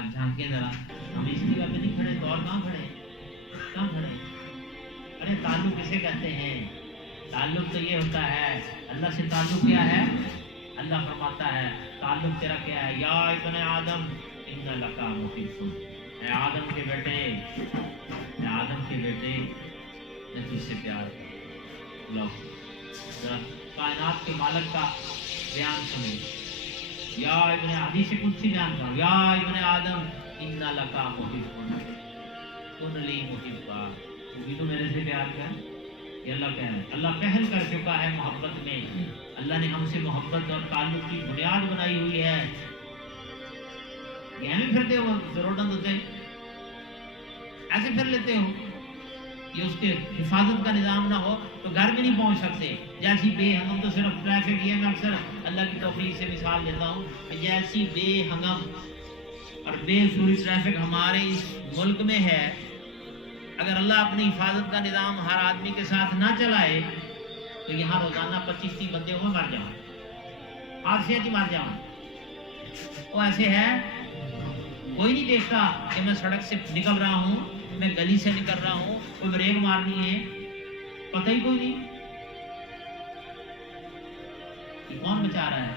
आज झांके जरा, हम इस जगह पे नहीं खड़े तो और कहाँ खड़े, कहाँ खड़े? अरे ताल्लुक किसे कहते हैं? ताल्लुक तो ये होता है, अल्लाह से ताल्लुक क्या है? अल्लाह फरमाता है ताल्लुक तेरा क्या है? या इब्ने आदम इन्ना लका मुहिब्बुन, ऐ आदम के बेटे, ऐ आदम के बेटे, मैं तुझसे प्यार करता हूं। लो जरा कायनात के मालिक का बयान सुने, या इब्ने हदीस कुदसी बयान करो, या इब्ने आदम इन्ना लका मुहिब्बुन कुन ली मुहिब्बा, तू भी तो मेरे से प्यार कर। ये अल्लाह कह रहा है, अल्लाह पहल कर चुका है मोहब्बत में। अल्लाह ने हमसे मोहब्बत और ताल्लुक की बुनियाद बनाई हुई है। ये नहीं फिरते हो जरूरत होते ऐसे फिर लेते हो, ये उसके हिफाजत का निज़ाम ना हो तो घर में नहीं पहुंच सकते। जैसी बेहंगम, तो सिर्फ ट्रैफिक, ये मैं अक्सर अल्लाह की तौफीक से मिसाल देता हूँ, जैसी बेहंगम और बेसुरी ट्रैफिक हमारे इस मुल्क में है, अगर अल्लाह अपनी हिफाजत का निज़ाम हर आदमी के साथ ना चलाए तो यहाँ रोजाना 25-30 बंदे हुए मर जाओ, हादसे ही मर जाओ। वो ऐसे है, कोई नहीं देखता कि मैं सड़क से निकल रहा हूँ, मैं गली से निकल रहा हूँ, कोई ब्रेक मारनी है, पता ही कोई नहीं। कि कौन बचा रहा है?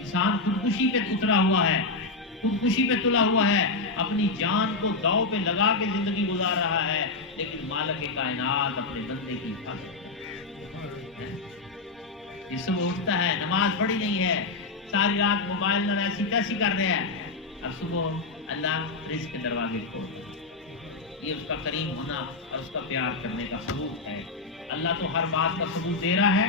इंसान खुदकुशी पे उतरा हुआ है, खुदकुशी पे तुला हुआ है, अपनी जान को दांव पे लगा के जिंदगी गुजार रहा है, लेकिन मालिक कायनात अपने बंदे की हिफाजत। ये सुबह उठता है, नमाज पढ़ी नहीं है, सारी रात मोबाइल में ऐसी तैसी कर रहे हैं, और सुबह अल्लाह रिज़्क़ के दरवाजे खोल। ये उसका करीम होना और उसका प्यार करने का सबूत है। अल्लाह तो हर बात का सबूत दे रहा है,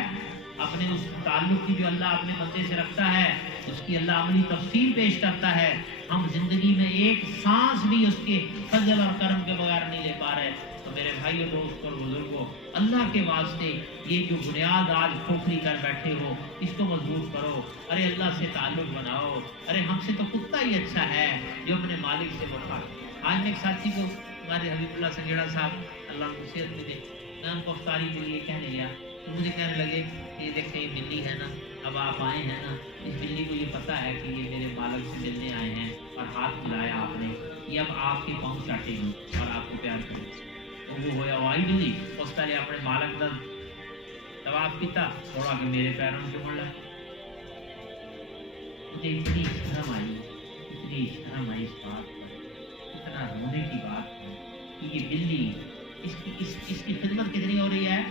अपने उस ताल्लुक की जो अल्लाह अपने बंदे से रखता है उसकी अल्लाह अमली तफसील पेश करता है। हम जिंदगी में एक सांस भी उसके फजल और करम के बगैर नहीं ले पा रहे। तो मेरे भाइयों, दोस्तों और बुजुर्गों, अल्लाह के वास्ते ये जो बुनियाद आज खोखली कर बैठे हो, इसको मजबूत करो। अरे अल्लाह से ताल्लुक बनाओ। अरे हमसे तो कुत्ता ही अच्छा है जो अपने मालिक से वफा। आज मैं एक साथी को, हमारे हबीबुल्लाह संगेड़ा साहब, अल्लाह उनको सेहत में दे, मैं उनको अफ्तारी के लिए कहने गया तो मुझे कहने लगे कि देखें ये बिल्ली है ना, अब आप आए हैं ना, इस बिल्ली को ये पता है कि ये मेरे मालिक से मिलने आए हैं और हाथ मिलाया आपने, ये अब आपके पाँव चाटेगी और आपको प्यार करेगी। तो वो होया आई बिल्ली, उस पहले अपने मालिक का तवाफ किया, थोड़ा के मेरे पैरों में चुमड़ लगा। मुझे इतनी शर्म आई, इतनी शर्म आई इस बात पर, इतना रोने की बात है कि ये बिल्ली, इसकी खिदमत कितनी हो रही है।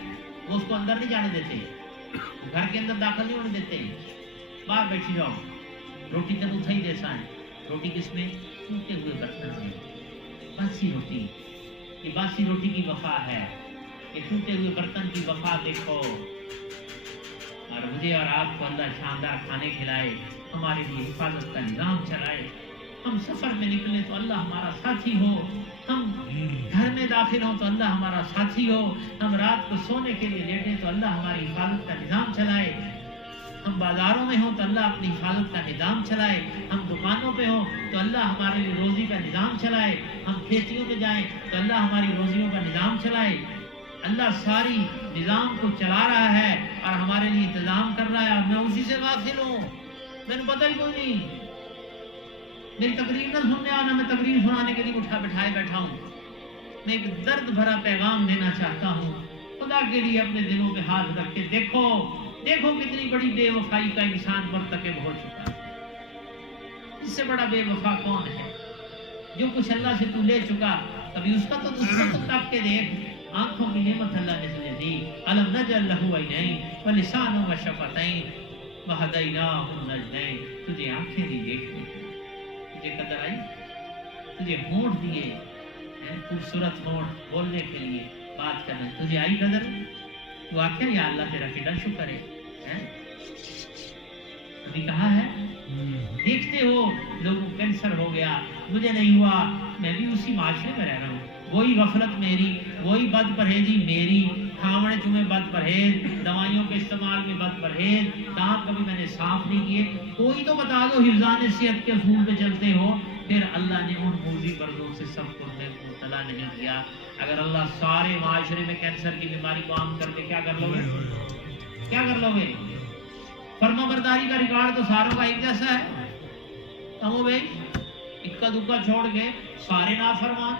वो उसको अंदर नहीं जाने देते, घर के अंदर दाखिल नहीं होने देते, बाहर बैठी जाओ, रोटी तक उठा ही जैसा है। रोटी किसमें? टूटे हुए बर्तन में, बासी रोटी। ये बासी रोटी की वफा है, ये टूटे हुए बर्तन की वफा देखो। और मुझे और आपको अल्लाह शानदार खाने खिलाए, हमारे लिए हिफाजत का निज़ाम चलाए। हम सफर में निकले तो अल्लाह हमारा साथी हो, हम घर में दाखिल हो तो अल्लाह हमारा साथी हो, हम रात को सोने के लिए लेटे तो अल्लाह हमारी हिफाजत का निज़ाम चलाए, हम बाजारों में हो तो अल्लाह अपनी हिफाजत का निज़ाम चलाए, हम दुकानों पे हो तो अल्लाह हमारे लिए रोज़ी का निज़ाम चलाए, हम खेतियों में जाएं तो अल्लाह हमारी रोज़ियों का निज़ाम चलाए। अल्लाह सारी निज़ाम को चला रहा है और हमारे लिए इंतज़ाम कर रहा है, और मैं उसी से गाफिल हूँ, मैंने पता ही कोई नहीं। मेरी तकरीर न सुनने आना, मैं तकरीर सुनाने के लिए उठा बैठाए बैठा हूँ। मैं एक दर्द भरा पैगाम देना चाहता हूँ, खुदा के लिए अपने दिलों पे हाथ रख के देखो, देखो कितनी बड़ी बेवफाई का इंसान मुर्तकिब हो चुका है। इससे बड़ा बेवफा कौन है? जो कुछ अल्लाह से तू ले चुका, कभी उसका तो तक के देख। आंखों की नेमत अल्लाह ने तुझे दी, अलम नजअल लहू ऐनैन व लिसानन व शफतैन व हदैनाहु नजदैन। तुझे आंखें दी देखने की, तुझे कदर आई, तुझे होंठ दिए, खूबसूरत होंठ बोलने के लिए, बात करने, तुझे आई कदर? तो आख्या या अल्लाह तेरा कितना शुक्र है। अभी कहा है, देखते हो लोगों को कैंसर हो गया, मुझे नहीं हुआ, मैं भी उसी माशरे में रह रहा हूँ, वही गफलत मेरी, वही बद परहेजी मेरी, खावड़े चुमे बद परहेज, दवाइयों के इस्तेमाल में बद परहेज, दांत कभी मैंने साफ नहीं किए। कोई तो बता दो हिफ्ज़ान सेहत के असूल पे चलते हो, फिर अल्लाह ने उन मूजी पर्दों से सबको मुब्तला नहीं किया। अगर अल्लाह सारे माशरे में कैंसर की बीमारी को आम करके क्या कर लोगे? क्या कर लोगे? फर्माबरदारी का रिकॉर्ड तो सारों का एक जैसा है, कमो भाई इक्का दुक्का छोड़ के सारे नाफरमान।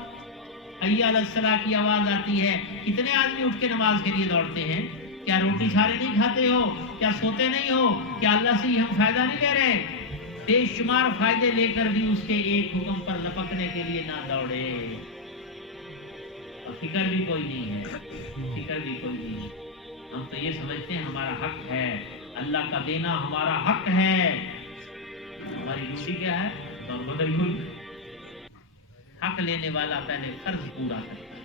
हय्या अलस्सलाह की आवाज आती है, कितने आदमी उठ के नमाज के लिए दौड़ते हैं? क्या रोटी सारे नहीं खाते हो? क्या सोते नहीं हो? क्या अल्लाह से हम फायदा नहीं ले रहे? बेशुमार फायदे लेकर भी उसके एक हुक्म पर लपकने के लिए ना दौड़े। और फिक्र भी कोई नहीं है, फिक्र भी कोई नहीं है। हम तो ये समझते हैं हमारा हक है, अल्लाह का देना हमारा हक है। हमारी ड्यूटी क्या है? और बदल हुई। हक लेने वाला पहले फर्ज पूरा करता है,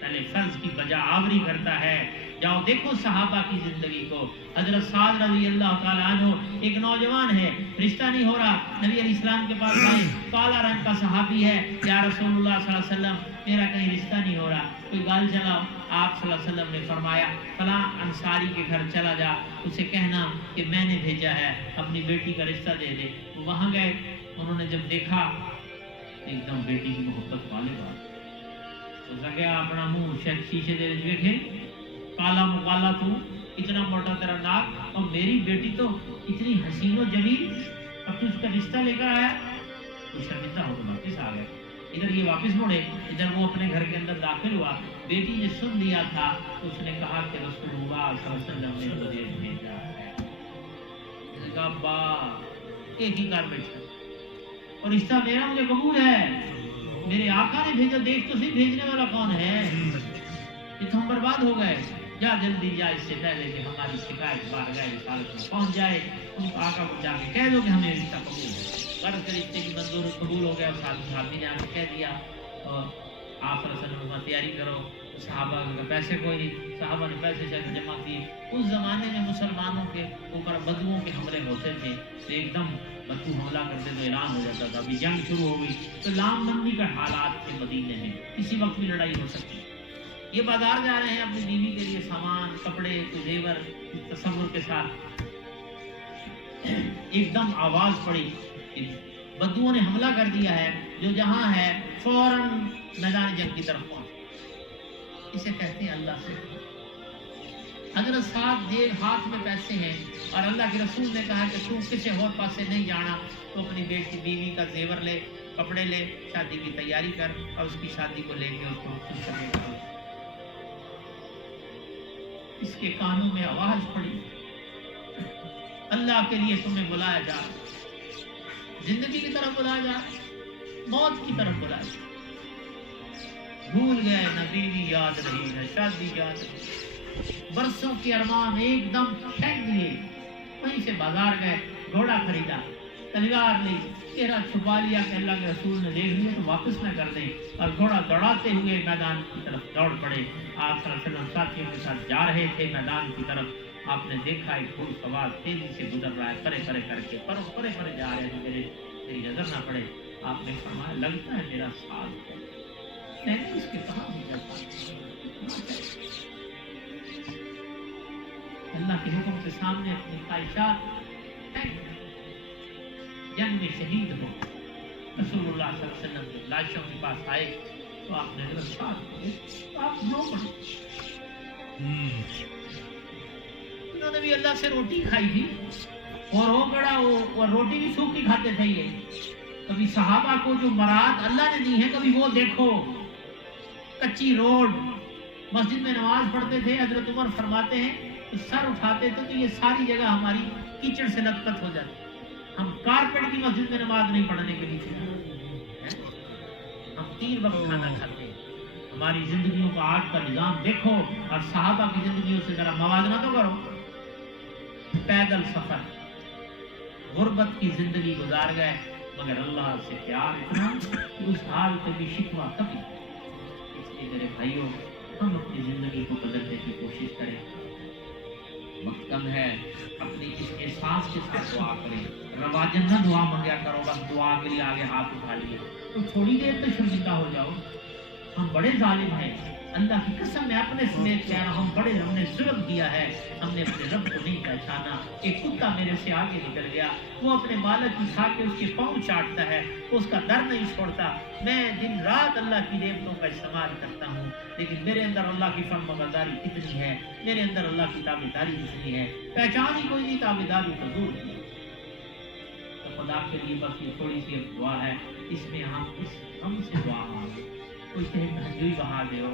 पहले फर्ज की बजा आवरी करता है। जाओ देखो सहाबा की जिंदगी को। हजरत साद रज़ी अल्लाह ताला अन्हु एक नौजवान है, रिश्ता नहीं हो रहा, नबी अलैहि सलाम के पास आए, काला रंग का सहाबी है, या रसूलुल्लाह सल्लल्लाहु अलैहि वसल्लम मेरा कहीं रिश्ता नहीं हो रहा, कोई गाल चलाओ। आप सल्लल्लाहु अलैहि वसल्लम ने फरमाया फलां अंसारी के घर चला जा, उसे कहना कि मैंने भेजा है, अपनी बेटी का रिश्ता दे दे। वो वहां गए, उन्होंने जब देखा एकदम बेटी की मोहब्बत वाले बात, उसने कहा अपना मुंह शीशे दे देखे, काला मुकाला तू, इतना मोटा तेरा नाक, और मेरी बेटी तो इतनी हसीनो जमील, अब तू उसका रिश्ता लेकर आया। तो शर्मिंदा होकर वापिस आ गए। इधर ये वापिस मुड़े, इधर वो अपने घर के अंदर दाखिल हुआ। बेटी ने सुन लिया था, उसने कहा कि रसूलुल्लाह सल्लल्लाहु अलैहि वसल्लम ने मुझे भेजा है। उसने कहा अब्बा एक ही घर बैठा और रिश्ता मेरा मुझे कबूल है, मेरे आका ने भेजा, देख तो सही भेजने वाला कौन है। ये तो हम बर्बाद हो गए, जा जल्दी जा, इससे पहले कि हमारी शिकायत बारगाह रिसालत में पहुंच जाए। तुम आका को जाके कह दो कि हमें रिश्ता कबूल है। गर्ज के रिश्ते की मंजूरी कबूल हो गया। साहबी ने आके कह दिया और आप रसूलुल्लाह तैयारी करो। सहाबा के पैसे कोई नहीं, सहाबा ने पैसे शायद जमा किए। उस जमाने में मुसलमानों के ऊपर बदुओं के हमले होते थे, तो एकदम बदू हमला करते तो ऐलान हो जाता था। अभी जंग शुरू हो गई तो लामबंदी का हालात थे मदीने में, किसी वक्त भी लड़ाई हो सकती। ये बाजार जा रहे हैं अपनी बीवी के लिए सामान, कपड़े, जेवर, तसव्वुर के साथ, एकदम आवाज पड़ी, बदुओं ने हमला कर दिया है, जो जहां है फौरन मैदान जंग की तरफ पहुंच। इसे कहते हैं अल्लाह से। अगर साथ देर हाथ में पैसे हैं और अल्लाह के रसूल ने कहा कि तू किसी और पासे नहीं जाना, तो अपनी बेटी बीवी का जेवर ले, कपड़े ले, शादी की तैयारी कर और उसकी शादी को लेके उसको खुश करने। इसके कानों में आवाज पड़ी, अल्लाह के लिए तुम्हें बुलाया जा, जिंदगी की तरफ बुलाया जा, मौत की तरफ बुलाया जा। भूल गए, न बीवी याद रही, न शादी याद रही, बरसों के अरमान एकदम फेंक दिए। वहीं से बाजार गए, घोड़ा खरीदा, तलवार ली, चेहरा छुपा लिया कि अल्लाह के रसूल ने देख लिया तो वापस न कर दें, और घोड़ा दौड़ाते हुए मैदान की तरफ दौड़ पड़े। आप सल्लल्लाहु अलैहि वसल्लम साथियों के साथ जा रहे थे मैदान की तरफ। आपने देखा एक घुड़सवार तेजी से गुजर रहा है, परे परे करके, परे परे जा रहे हैं, मेरी नजर ना पड़े। आपने फरमाया लगता है मेरा साथ है, मैंने इसके कहा अल्लाह के हुक्म के सामने अपनी ख्वाहिशात जंग में शहीद हो। रसूलुल्लाह सल्लल्लाहु अलैहि वसल्लम के लाशों के पास आए तो आपने तो आप रो पड़े। उन्होंने भी अल्लाह से रोटी खाई थी और हो बड़ा वो रोटी भी सूखी खाते थे। ये कभी सहाबा को जो मराद अल्लाह ने दी है, कभी वो देखो। कच्ची रोड, मस्जिद में नमाज पढ़ते थे, हजरत उमर फरमाते हैं तो सर उठाते थे तो ये सारी जगह हमारी कीचड़ से लथपथ हो जाती। हम कारपेट की मस्जिद में नमाज नहीं पढ़ने के लिए, हम 3 वक्त खाना खाते हैं। हमारी जिंदगियों का आज का निजाम देखो और सहाबा की जिंदगियों से जरा मवाजना तो करो। पैदल सफर, गुर्बत की जिंदगी गुजार गए, मगर अल्लाह से प्यार इतना कि उस हाल को भी शिकवा कभी। इसलिए मेरे भाइयों, हम अपनी जिंदगी को बदलने की कोशिश करें। वक्त कम है, अपनी इस एहसास के साथ दुआ करें। रवाजन न दुआ मांगा करो, बस दुआ के लिए आगे हाथ उठा लिए तो थोड़ी देर तक शर्मिंदा हो जाओ। हम बड़े जालिम हैं, अल्लाह की कसम मैं अपने समेत कह रहा हूँ, बड़े हमने जुल्म किया है। हमने अपने रब को नहीं पहचाना। एक कुत्ता मेरे से आगे निकल गया, वो अपने मालिक की खा के उसके पाँव चाटता है, उसका दर नहीं छोड़ता। मैं दिन रात अल्लाह की नेमतों का इस्तेमाल करता हूँ, लेकिन मेरे अंदर अल्लाह की फरमाबरदारी कितनी है, मेरे अंदर अल्लाह की ताबेदारी कितनी है। पहचान ही कोई नहीं, ताबेदारी तो दूर है। خدا کے لیے بس یہ تھوڑی سی دعا ہے، اس میں ہم اس غم سے دعا مانگو، کوئی کہے تہجد بہا دے ہو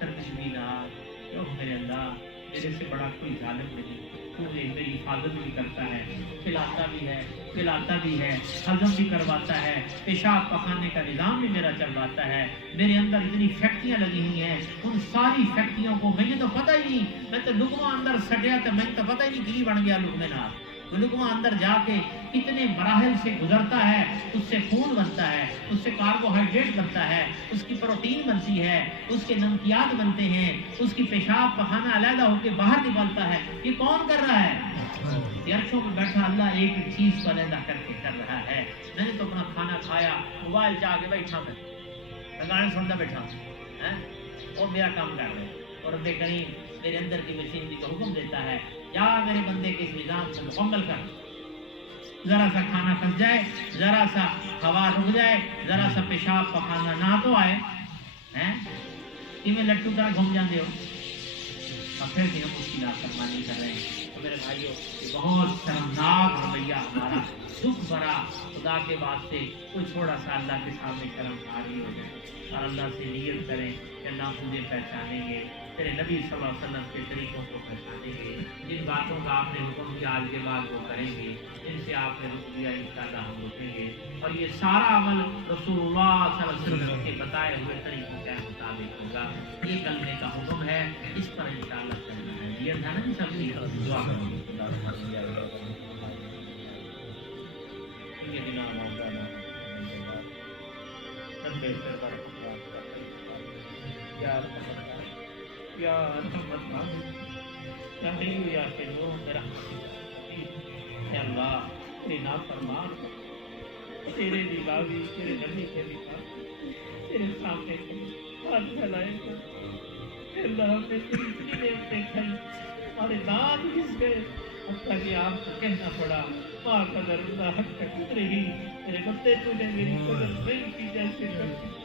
سرکشمی نار، کہ اوہ میرے اللہ میرے سے بڑا کوئی ظالم نہیں، تو میری حفاظت بھی کرتا ہے، کھلاتا بھی ہے، پلاتا بھی ہے، ہضم بھی کرواتا ہے، پیشاب پخانے کا نظام بھی میرا چلواتا ہے، میرے اندر اتنی فیکٹریاں لگی ہوئی ہیں، ان ساری فیکٹریوں کو مجھے تو پتہ ہی نہیں، میں تو لقمہ اندر سٹیا تو مجھے تو پتہ ہی نہیں کی بن گیا لقمے نال، وہ لقمہ اندر جا کے کتنے مراحل سے گزرتا ہے، اس سے خون بنتا ہے، اس سے کاربوہائیڈریٹ بنتا ہے، اس کی پروٹین بنتی ہے، اس کے نمکیات بنتے ہیں، اس کی پیشاب پخانہ علیحدہ ہو کے باہر نکلتا ہے، یہ کون کر رہا ہے؟ عرشوں میں بیٹھا اللہ ایک چیز کو علیحدہ کر کے کر رہا ہے۔ میں نے تو اپنا کھانا کھایا، موبائل چاہ کے بیٹھا میں گانے سنتا بیٹھا اور میرا کام کر رہے اور رب کریم میرے اندر کی مشینری کا حکم دیتا ہے، جا میرے بندے کے اس نظام کو مکمل کر، ذرا سا کھانا پھنس جائے، ذرا سا ہوا رک جائے، ذرا سا پیشاب پخانا نہ تو آئے کہ میں لٹو طرح گھوم جاندے ہو، اور پھر بھی ہم اس کی نافرمانی کر رہے ہیں۔ تو میرے بھائیوں یہ بہت شرمناک رویہ ہمارا، دکھ بھرا، خدا کے واسطے کوئی تھوڑا سا اللہ کے سامنے شرم حاضر ہو جائے اور اللہ سے نیت کریں کہ اللہ تجھے پہچانیں گے، تیرے نبی صلی اللہ علیہ وسلم کے طریقوں کو پہچانیں گے، جن باتوں کا آپ نے حکم کیا آج کے بعد وہ کریں گے، جن سے آپ نے رک دیا انشاءاللہ ہم رکیں گے، اور یہ سارا عمل رسول اللہ صلی اللہ علیہ وسلم کے بتائے ہوئے طریقوں کے مطابق ہوگا۔ یہ کلمے کا حکم ہے، اس پر انشاءاللہ چلنا ہے۔ یہ تھا نا جی سب کی دعا کرو۔ یہ دن اللہ تیرے نافرمان تیرے نگاہی تیرے نبی کے نگاہ تیرے سامنے ہاتھ پھیلائے گا، اللہ ہم نے تیری اتنی نعمتیں کھائی، ہمارے دانت گھس گئے، حتیٰ کہ آپ کو کہنا پڑا ماں قدر اللہ حق تک رہی، میرے بندے تو نے میری قدر نہیں کی جیسے کرتی